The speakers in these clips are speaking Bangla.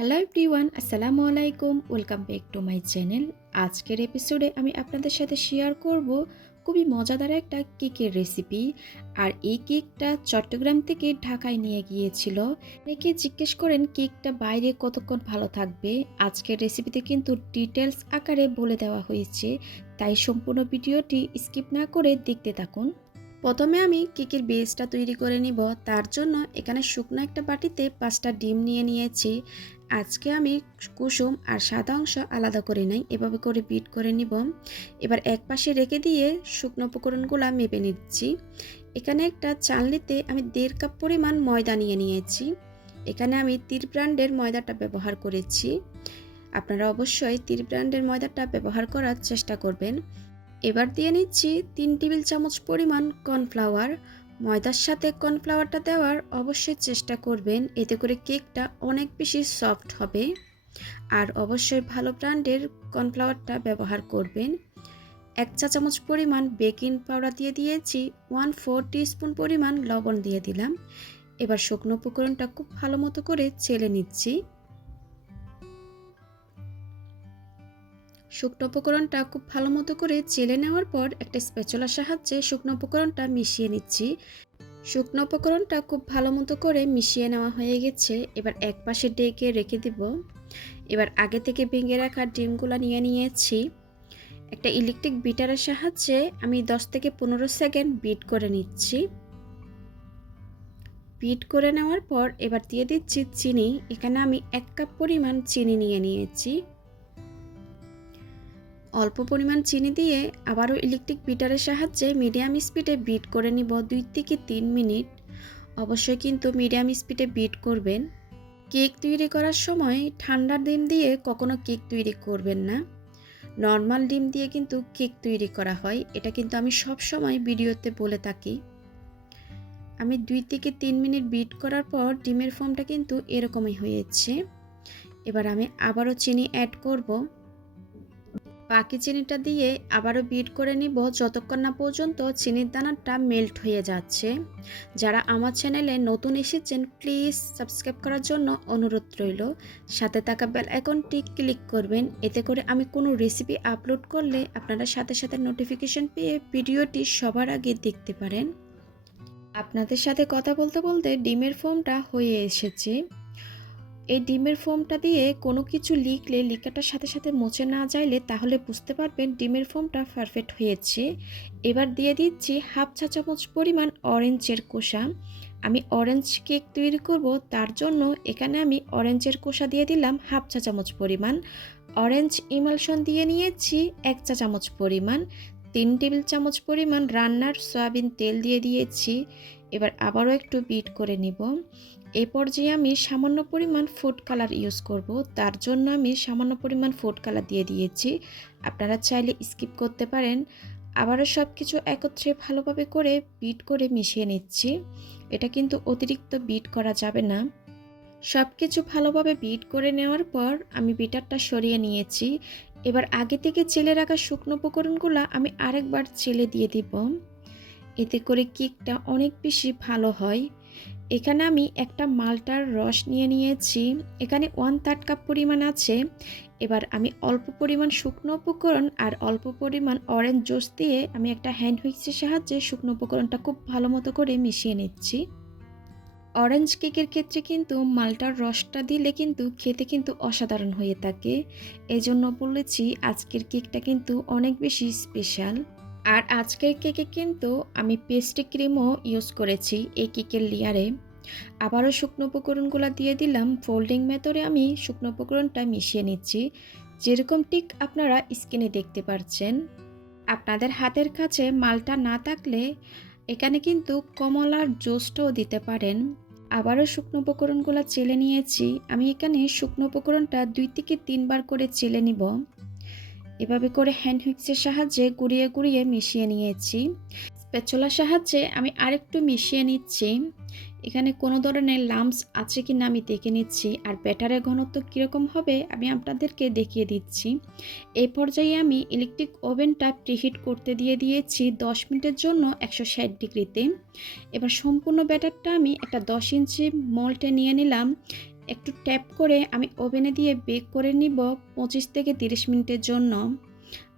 হ্যালো এভরিওয়ান, আসসালামু আলাইকুম। Welcome back to my channel. আজকের এপিসোডে আমি আপনাদের সাথে শেয়ার করব খুবই মজাদার একটা কেকের রেসিপি। আর এই কেকটা চট্টগ্রাম থেকে ঢাকায় নিয়ে গিয়েছিল। অনেকে জিজ্ঞেস করেন কেকটা বাইরে কতক্ষণ ভালো থাকবে। আজকের রেসিপিতে কিন্তু ডিটেলস আকারে বলে দেওয়া হয়েছে, তাই সম্পূর্ণ ভিডিওটি স্কিপ না করে দেখতে থাকুন। প্রথমে আমি কেকের বেসটা তৈরি করে নিব। তার জন্য এখানে শুকনো একটা বাটিতে 5টা ডিম নিয়ে নিয়েছি। আজকে আমি কুসুম আর সাদা অংশ আলাদা করে নেই, এভাবে করে বিট করে নিব। এবার এক পাশে রেখে দিয়ে শুকনো উপকরণগুলো মেপে নিচ্ছি। এখানে একটা চালনিতে আমি 1.5 কাপ পরিমাণ ময়দা নিয়ে নিয়েছি। এখানে আমি তীর ব্র্যান্ডের ময়দাটা ব্যবহার করেছি। আপনারা অবশ্যই তীর ব্র্যান্ডের ময়দাটা ব্যবহার করার চেষ্টা করবেন। এবার দিয়ে নিচ্ছি 3 টেবিল চামচ পরিমাণ কর্নফ্লাওয়ার। ময়দার সাথে কর্নফ্লাওয়ারটা দেওয়ার অবশ্যই চেষ্টা করবেন, এতে করে কেকটা অনেক বেশি সফট হবে। আর অবশ্যই ভালো ব্র্যান্ডের কর্নফ্লাওয়ারটা ব্যবহার করবেন। 1 চা চামচ পরিমাণ বেকিং পাউডার দিয়ে দিয়েছি। 1/4 টিস্পুন পরিমাণ লবণ দিয়ে দিলাম। এবার শুকনো উপকরণটা খুব ভালো মতো করে চেলে নিচ্ছি। শুকনো উপকরণটা খুব ভালো মতো করে চেলে নেওয়ার পর একটা স্প্যাচুলার সাহায্যে শুকনো উপকরণটা মিশিয়ে নিচ্ছি। শুকনো উপকরণটা খুব ভালো মতো করে মিশিয়ে নেওয়া হয়ে গেছে। এবার এক পাশে ডেকে রেখে দিব। এবার আগে থেকে ভেঙে রাখা ডিমগুলো নিয়ে নিয়েছি। একটা ইলেকট্রিক বিটারের সাহায্যে আমি 10 থেকে 15 সেকেন্ড বিট করে নিচ্ছি। বিট করে নেওয়ার পর এবার দিয়ে দিচ্ছি চিনি। এখানে আমি 1 কাপ পরিমাণ চিনি নিয়ে নিয়েছি। অল্প পরিমাণ চিনি দিয়ে আবারও ইলেকট্রিক বিটারের সাহায্যে মিডিয়াম স্পিডে বিট করে নিব 2 থেকে 3 মিনিট। অবশ্যই কিন্তু মিডিয়াম স্পিডে বিট করবেন। কেক তৈরি করার সময় ঠান্ডা ডিম দিয়ে কখনো কেক তৈরি করবেন না। নর্মাল ডিম দিয়ে কিন্তু কেক তৈরি করা হয়, এটা কিন্তু আমি সব সময় ভিডিওতে বলে থাকি। আমি 2 থেকে 3 মিনিট বিট করার পর ডিমের ফর্মটা কিন্তু এরকমই হয়েছে। এবার আমি আবারও চিনি অ্যাড করব। বাকি চিনিটা দিয়ে আবারও বিট করে নিব যতক্ষণ না পর্যন্ত চিনির দানাটা মেল্ট হয়ে যাচ্ছে। যারা আমার চ্যানেলে নতুন এসেছেন প্লিজ সাবস্ক্রাইব করার জন্য অনুরোধ রইল। সাথে থাকা বেল আইকনটি ক্লিক করবেন, এতে করে আমি কোনো রেসিপি আপলোড করলে আপনারা সাথে সাথে নোটিফিকেশন পেয়ে ভিডিওটি সবার আগে দেখতে পারেন। আপনাদের সাথে কথা বলতে বলতে ডিমের ফোমটা হয়ে এসেছে। এই ডিমের ফোমটা দিয়ে কোনো কিছু লিখলে লেখাটার সাথে সাথে মুছে না যাইলে তাহলে বুঝতে পারবেন ডিমের ফোমটা পারফেক্ট হয়েছে। এবার দিয়ে দিচ্ছি 1/2 চা চামচ পরিমাণ অরেঞ্জের খোসা। আমি অরেঞ্জ কেক তৈরি করব, তার জন্য এখানে আমি অরেঞ্জের খোসা দিয়ে দিলাম 1/2 চা চামচ পরিমাণ। অরেঞ্জ ইমালশন দিয়ে নিয়েছি 1 চা চামচ পরিমাণ। 3 টেবিল চামচ পরিমাণ রান্নার সয়াবিন তেল দিয়ে দিয়েছি। এবার আবারও একটু বিট করে নিব। এই পর্যায়ে আমি সামান্য পরিমাণ ফুড কালার ইউজ করব, তার জন্য আমি সামান্য পরিমাণ ফুড কালার দিয়ে দিয়েছি। আপনারা চাইলে স্কিপ করতে পারেন। আবারও সব কিছু একত্রে ভালোভাবে করে বিট করে মিশিয়ে নিচ্ছি। এটা কিন্তু অতিরিক্ত বিট করা যাবে না। সব কিছু ভালোভাবে বিট করে নেওয়ার পর আমি বিটারটা সরিয়ে নিয়েছি। এবার আগে থেকে চেলে রাখা শুকনো উপকরণগুলো আমি আরেকবার চেলে দিয়ে দিব, এতে করে কেকটা অনেক বেশি ভালো হয়। এখানে আমি একটা মালটার রস নিয়ে নিয়েছি। এখানে 1/3 কাপ পরিমাণ আছে। এবার আমি অল্প পরিমাণ শুকনো উপকরণ আর অল্প পরিমাণ অরেঞ্জ জুস দিয়ে আমি একটা হ্যান্ড হুইস্কের সাহায্যে শুকনো উপকরণটা খুব ভালো মতো করে মিশিয়ে নিচ্ছি। অরেঞ্জ কেকের ক্ষেত্রে কিন্তু মালটার রসটা দিলে কিন্তু খেতে কিন্তু অসাধারণ হয়ে থাকে। এই জন্য বলেছি আজকের কেকটা কিন্তু অনেক বেশি স্পেশাল। আর আজকের কেকে কিন্তু আমি পেস্ট্রি ক্রিমও ইউজ করেছি এই কেকের লেয়ারে। আবারও শুকনো উপকরণগুলো দিয়ে দিলাম। ফোল্ডিং মেথডে আমি শুকনো উপকরণটা মিশিয়ে নিচ্ছি, যেরকম ঠিক আপনারা স্ক্রিনে দেখতে পাচ্ছেন। আপনাদের হাতের কাছে মালটা না থাকলে এখানে কিন্তু কমলার জুসটাও দিতে পারেন। আবারও শুকনো উপকরণগুলো চেলে নিয়েছি। আমি এখানে শুকনো উপকরণটা 2 থেকে 3 বার করে চেলে নিব। এভাবে করে হ্যান্ড হুইস্কের সাহায্যে গুঁড়িয়ে গুঁড়িয়ে মিশিয়ে নিয়েছি। স্প্যাচুলার সাহায্যে আমি আরেকটু মিশিয়ে নিচ্ছি। এখানে কোনো ধরনের লাম্পস আছে কি না আমি দেখে নিচ্ছি, আর ব্যাটারের ঘনত্ব কীরকম হবে আমি আপনাদেরকে দেখিয়ে দিচ্ছি। এই পর্যায়ে আমি ইলেকট্রিক ওভেনটা প্রিহিট করতে দিয়ে দিয়েছি 10 মিনিটের জন্য 160 ডিগ্রিতে। এবার সম্পূর্ণ ব্যাটারটা আমি একটা 10 ইঞ্চি মল্টে নিয়ে নিলাম। একটু ট্যাপ করে আমি ওভেনে দিয়ে বেক করে নিব 25 থেকে 30 মিনিটের জন্য।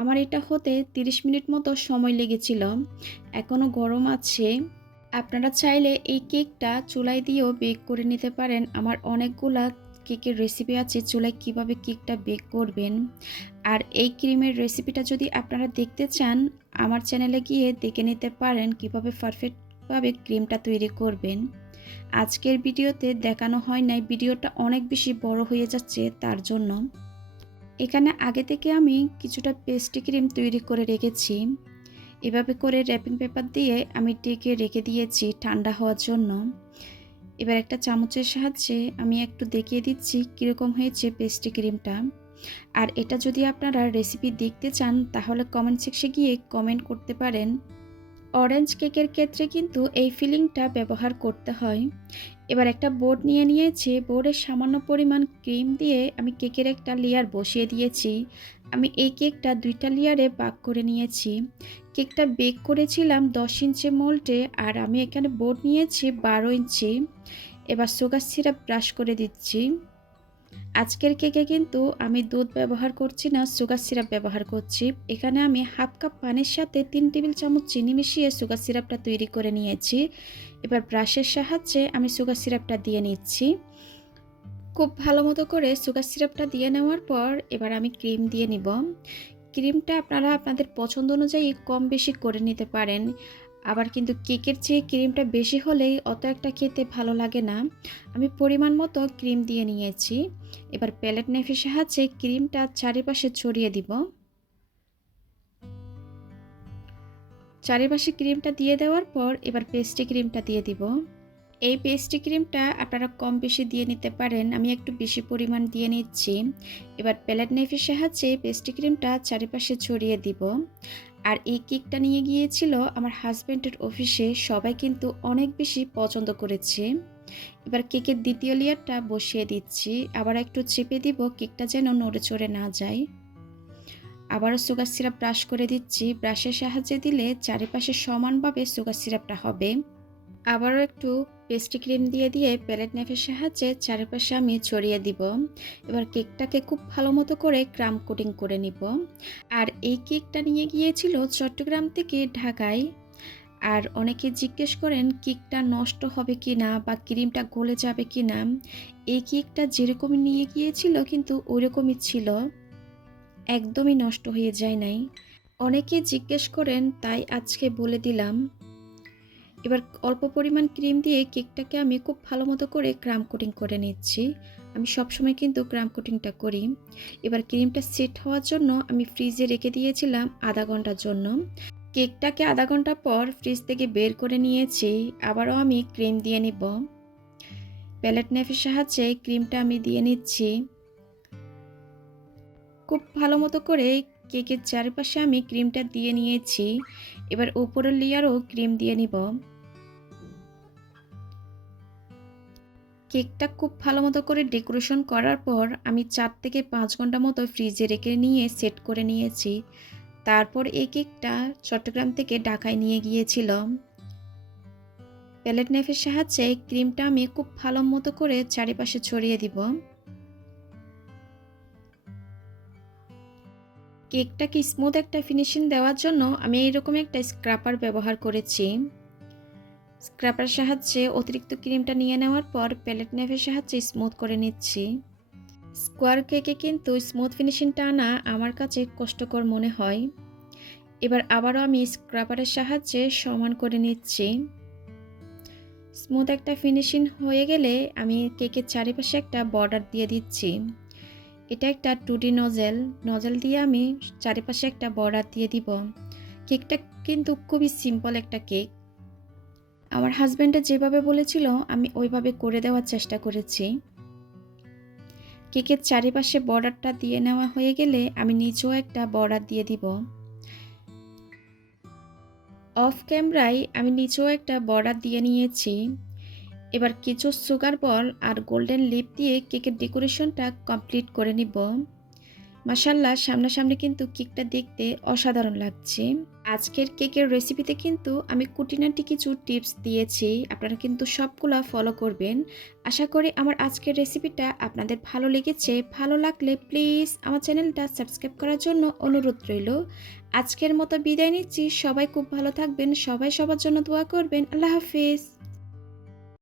আমার এটা হতে 30 মিনিট মতো সময় লেগেছিল। এখনও গরম আছে। আপনারা চাইলে এই কেকটা চুলায় দিয়েও বেক করে নিতে পারেন। আমার অনেকগুলা কেকের রেসিপি আছে চুলায় কিভাবে কেকটা বেক করবেন। আর এই ক্রিমের রেসিপিটা যদি আপনারা দেখতে চান, আমার চ্যানেলে গিয়ে দেখে নিতে পারেন কিভাবে পারফেক্টভাবে ক্রিমটা তৈরি করবেন। আজকের ভিডিওতে দেখানো হয় নাই, ভিডিওটা অনেক বেশি বড় হয়ে যাচ্ছে তার জন্য। এখানে আগে থেকে আমি কিছুটা পেস্ট্রি ক্রিম তৈরি করে রেখেছি। এভাবে করে র্যাপিং পেপার দিয়ে আমি ঢেকে রেখে দিয়েছি ঠান্ডা হওয়ার জন্য। এবার একটা চামচের সাহায্যে আমি একটু দেখিয়ে দিচ্ছি কীরকম হয়েছে পেস্ট্রি ক্রিমটা। আর এটা যদি আপনারা রেসিপি দেখতে চান তাহলে কমেন্ট সেকশনে গিয়ে কমেন্ট করতে পারেন। অরেঞ্জ কেকের ক্ষেত্রে কিন্তু এই ফিলিংটা ব্যবহার করতে হয়। এবার একটা বোর্ড নিয়ে নিয়েছি, বোর্ডে সামান্য পরিমাণ ক্রিম দিয়ে আমি কেকের একটা লেয়ার বসিয়ে দিয়েছি। আমি এই কেকটা 2টা লেয়ারে ভাগ করে নিয়েছি। কেকটা বেক করেছিলাম 10 ইঞ্চি মোল্ডে, আর আমি এখানে বোর্ড নিয়েছি 12 ইঞ্চি। এবার সুগার সিরাপ ব্রাশ করে দিচ্ছি। আজকের কেকে কিন্তু আমি দুধ ব্যবহার করছি না, সুগার সিরাপ ব্যবহার করছি। এখানে আমি হাফ কাপ পানির সাথে 3 টেবিল চামচ চিনি মিশিয়ে সুগার সিরাপটা তৈরি করে নিয়েছি। এবার ব্রাশের সাহায্যে আমি সুগার সিরাপটা দিয়ে নিচ্ছি। খুব ভালো মতো করে সুগার সিরাপটা দিয়ে নেওয়ার পর এবার আমি ক্রিম দিয়ে নিব। ক্রিমটা আপনারা আপনাদের পছন্দ অনুযায়ী কম বেশি করে নিতে পারেন। আবার কিন্তু কেকের চেয়ে ক্রিমটা বেশি হলেই অত একটা খেতে ভালো লাগে না। আমি পরিমাণ মতো ক্রিম দিয়ে নিয়েছি। এবার প্যালেট নাইফের সাহায্যে ক্রিমটা চারিপাশে ছড়িয়ে দিব। চারিপাশে ক্রিমটা দিয়ে দেওয়ার পর এবার পেস্ট্রি ক্রিমটা দিয়ে দিব। এই পেস্ট্রি ক্রিমটা আপনারা কম বেশি দিয়ে নিতে পারেন, আমি একটু বেশি পরিমাণ দিয়ে নিচ্ছি। এবার প্যালেট নাইফের সাহায্যে পেস্ট্রি ক্রিমটা চারিপাশে ছড়িয়ে দিব। আর এই কেকটা নিয়ে গিয়েছিল আমার হাজব্যান্ডের অফিসে, সবাই কিন্তু অনেক বেশি পছন্দ করেছে। এবার কেকের দ্বিতীয় লেয়ারটা বসিয়ে দিচ্ছি, আবার একটু চেপে দিব কেকটা যেন নড়ে চড়ে না যায়। আবারও সুগার সিরাপ ব্রাশ করে দিচ্ছি, ব্রাশের সাহায্যে দিলে চারিপাশে সমানভাবে সুগার সিরাপটা হবে। আবারও একটু পেস্ট্রি ক্রিম দিয়ে প্যালেট নাইফের সাহায্যে চারিপাশে আমি ছড়িয়ে দিব। এবার কেকটাকে খুব ভালো মতো করে ক্রাম কোটিং করে নিব। আর এই কেকটা নিয়ে গিয়েছিল চট্টগ্রাম থেকে ঢাকায়। আর অনেকে জিজ্ঞেস করেন কেকটা নষ্ট হবে কি না বা ক্রিমটা গলে যাবে কি না। এই কেকটা যেরকম নিয়ে গিয়েছিল কিন্তু ওইরকমই ছিল, একদমই নষ্ট হয়ে যায় নাই। অনেকে জিজ্ঞেস করেন তাই আজকে বলে দিলাম। এবার অল্প পরিমাণ ক্রিম দিয়ে কেকটাকে আমি খুব ভালো মতো করে ক্রাম কোটিং করে নিচ্ছি। আমি সবসময় কিন্তু ক্রাম কোটিংটা করি। এবার ক্রিমটা সেট হওয়ার জন্য আমি ফ্রিজে রেখে দিয়েছিলাম আধা ঘন্টার জন্য। কেকটাকে আধা ঘন্টা পর ফ্রিজ থেকে বের করে নিয়েছি। আবারও আমি ক্রিম দিয়ে নিব। প্যালেট নাইফের সাহায্যে ক্রিমটা আমি দিয়ে নিচ্ছি। খুব ভালো মতো করে কেকের চারপাশে আমি ক্রিমটা দিয়ে নিয়েছি। এবার উপরের লেয়ারও ক্রিম দিয়ে নিব। কেকটা খুব ভালো মতো করে ডেকোরেশন করার পর আমি 4 থেকে 5 ঘন্টা মতো ফ্রিজে রেখে নিয়ে সেট করে নিয়েছি। তারপর এই কেকটা চট্টগ্রাম থেকে ঢাকায় নিয়ে গিয়েছিলাম। প্যালেট নাইফের সাহায্যে ক্রিমটা আমি খুব ভালো মতো করে চারিপাশে ছড়িয়ে দিব। কেকটাকে স্মুথ একটা ফিনিশিং দেওয়ার জন্য আমি এইরকম একটা স্ক্রাপার ব্যবহার করেছি। স্ক্রাপার সাহায্যে অতিরিক্ত ক্রিমটা নিয়ে নেওয়ার পর প্যালেট নাইফের সাহায্যে স্মুথ করে নিচ্ছি। স্কোয়ার কেকে কিন্তু স্মুথ ফিনিশিংটা আনা আমার কাছে কষ্টকর মনে হয়। এবার আবারও আমি স্ক্রাপারের সাহায্যে সমান করে নিচ্ছি। স্মুথ একটা ফিনিশিং হয়ে গেলে আমি কেকের চারিপাশে একটা বর্ডার দিয়ে দিচ্ছি। এটা একটা 2D নজেল দিয়ে আমি চারিপাশে একটা বর্ডার দিয়ে দিব। কেকটা কিন্তু খুবই সিম্পল একটা কেক। আমার হাজব্যান্ডে যেভাবে বলেছিল আমি ওইভাবে করে দেওয়ার চেষ্টা করেছি। কেকের চারিপাশে বর্ডারটা দিয়ে নেওয়া হয়ে গেলে আমি নিচেও একটা বর্ডার দিয়ে দিব। অফ ক্যামেরায় আমি নিচেও একটা বর্ডার দিয়ে নিয়েছি। এবার কিছু সুগার বল আর গোল্ডেন লিপ দিয়ে কেকের ডেকোরেশনটা কমপ্লিট করে নিব। মাশাআল্লাহ, সামনাসামনি কিন্তু কেকটা দেখতে অসাধারণ লাগছে। আজকের কেকের রেসিপিতে কিন্তু আমি খুঁটিনাটি কিছু টিপস দিয়েছি। আপনারা কিন্তু সবগুলা ফলো করবেন। আশা করি আমার আজকের রেসিপিটা আপনাদের ভালো লেগেছে। ভালো লাগলে প্লিজ আমার চ্যানেলটা সাবস্ক্রাইব করার জন্য অনুরোধ রইল। আজকের মতো বিদায় নিচ্ছি। সবাই খুব ভালো থাকবেন। সবাই সবার জন্য দোয়া করবেন। আল্লাহ হাফেজ।